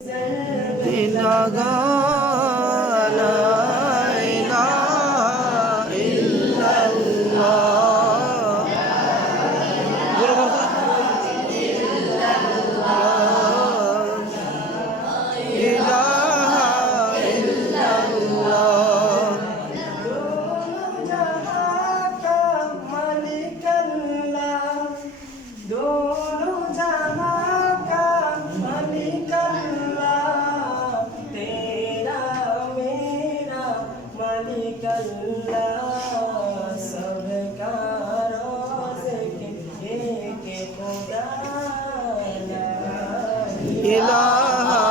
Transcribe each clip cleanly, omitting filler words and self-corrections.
लगा ला इलाहा इल्लल्लाह इलाहा इल्लल्लाह दोनों जहां का मालिक अल्लाह दोनों जहां का मालिक अल्लाह तेरा मेरा मालिक अल्लाह सबका रोज़ एक खुदा ला इलाहा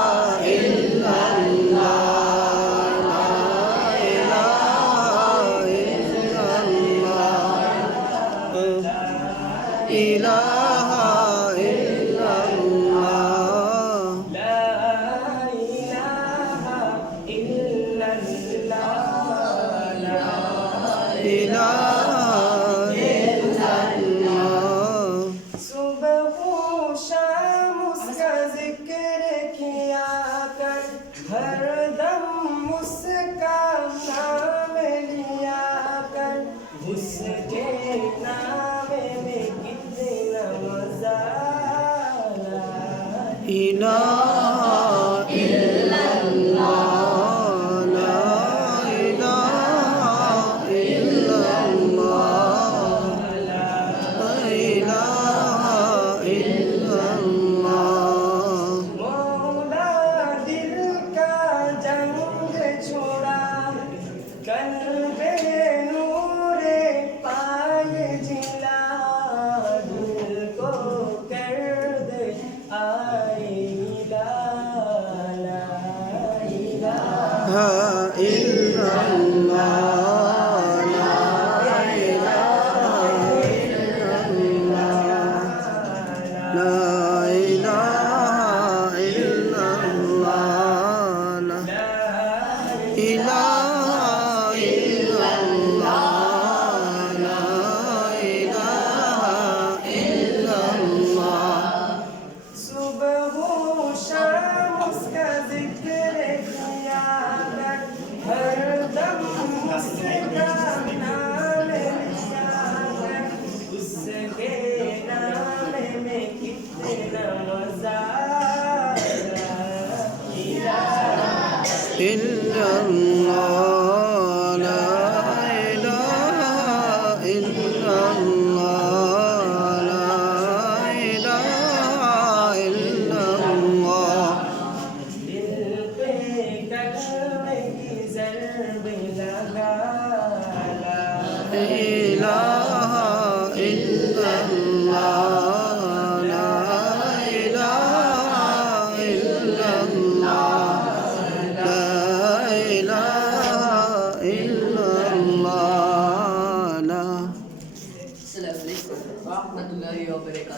इल्लल्लाह ला इलाहा इल्लल्लाह इलाहा इल्लल्लाह सुबह शाम उसका जिक्र किया कर हर दम उसका नाम लिया कर उसके नाम में कितना मजा इलाहा इल्लल्लाह कल्बे नूरे पाए जिला दिल को कर दे आइला ला इलाहा इल्लल्लाह ला इलाहा इल्लल्लाह ला इलाहा इल्लल्लाह ला इलाहा इल्लल्लाह ला इलाहा इल्लल्लाह ला इलाहा इल्लल्लाह दिल पे कलमे की ज़रब लगा ला इलाहा इल्लल्लाह Assalamualaikum warahmatullahi wabarakatuh.